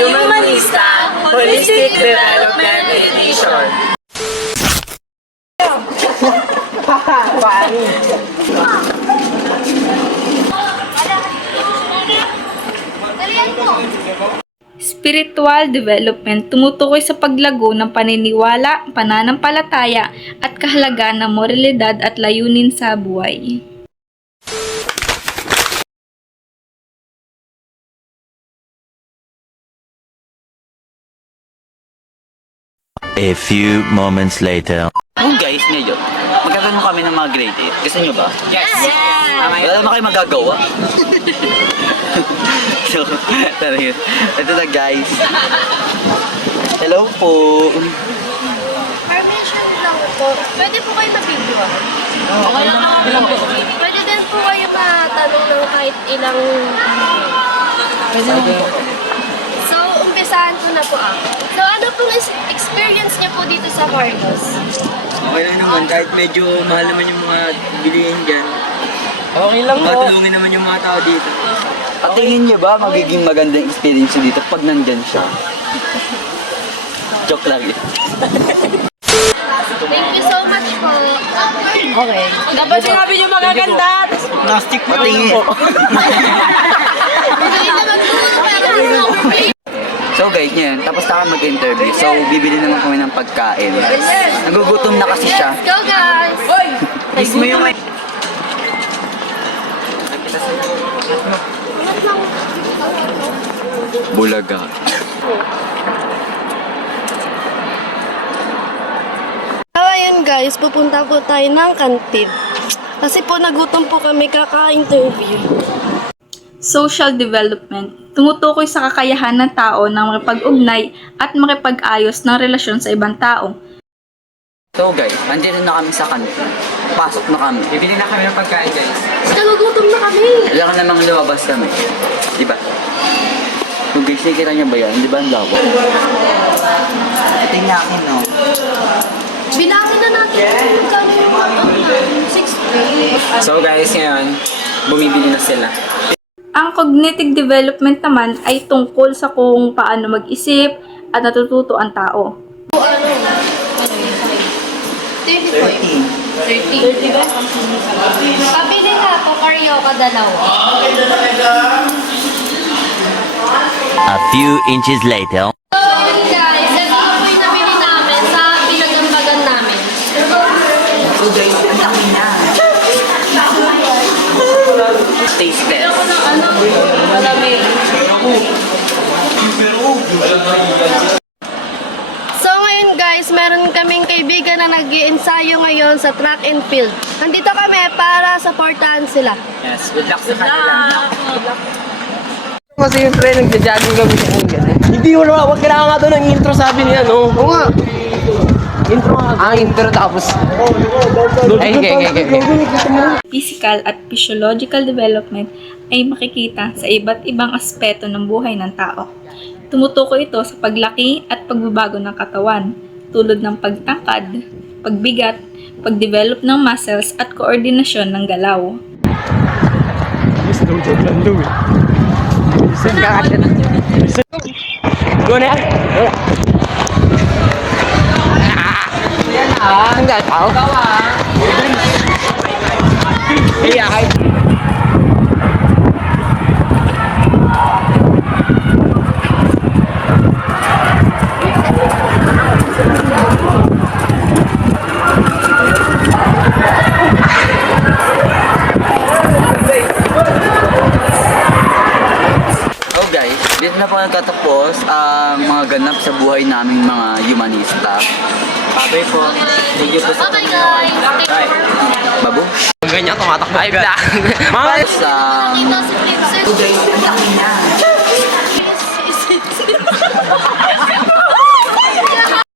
Humanista Holistic Development Edition. Spiritual development tumutukoy sa paglago ng paniniwala, pananampalataya at kahalagahan ng moralidad at layunin sa buhay. A few moments later. Oh guys, ngayon, magkakaroon kami ng mga grade 8. Gusto nyo ba? Yes! Wala naman kayo magagawa. So, tara yun. Ito na guys. Hello po. Permission lang po. Pwede po kayo na-video Okay lang po. Pwede din po kayo matanong ng kahit ilang... So, umpisahan ko na po ako. So, ano pong experience niyo po dito sa Carlos? Okay lang naman, kahit medyo mahal naman yung mga bilihin dyan. Okay lang po. Matulungin naman yung mga tao dito. At tingin nyo ba magiging magandang experience nyo dito pag nandyan siya? Joke lang yun. Thank you so much po. Okay. Dapat sinabi niyo magaganda. Plastic pa Patingin. Okay naman po. Pero So guys, ngayon, tapos na kami mag-interview. So, bibili naman kami ng pagkain. Nagugutom na kasi siya. let's go guys! Kiss mo yung Bulaga. So, ayun guys, pupunta po tayo ng kantin. Kasi po nagutom po kami kaka-interview. Social development tumutukoy sa kakayahan ng tao na makipag-ugnay at makipag-ayos ng relasyon sa ibang tao. So guys, andito na kami sa kantin. Pasok na kami. Bibili na kami ng pagkain, guys. Nagugutom na kami! Kailangan namang lumabas kami. Diba? So guys, nakikita niyo ba yan? Diba ang lawa? Ito yung akin, no? Bilangin na natin kung magkano yung online. 6 So guys, ngayon, bumibili na sila. Ang cognitive development naman ay tungkol sa kung paano mag-isip at natututo ang tao. 30 ba? Pabili ka po, karyoka dalawa. A few inches later. So yun guys, ito po yung nabili namin sa pinagambagan namin. So guys, ang laki na. Taste test. So ngayon guys, meron kaming kaibigan na nag-iensayo ngayon sa track and field. Nandito kami para supportahan sila. Yes, good luck sa kanila. Kasi yung pre, nagja-jogging kami sa kasi. Hindi mo naman, wag kailangan nga doon ng intro sabi niya, no? Oo nga. Intro nga. Intro tapos. Ay, okay. Physical at physiological development ay makikita sa iba't ibang aspeto ng buhay ng tao. Tumutukoy ito sa paglaki at pagbabago ng katawan, tulad ng pagtangkad, pagbigat, pagdevelop ng muscles at koordinasyon ng galaw. Go na yan. Ang gataw. Iya. So guys, dito na po nagtatapos ang mga ganap sa buhay naming mga humanista. Babay po. Thank you po sa Bye guys! Bye. Babu? Ganyan, tumatakbo. Ay, bla. Mga Sa... Dito si Princess. So guys, ang laki na.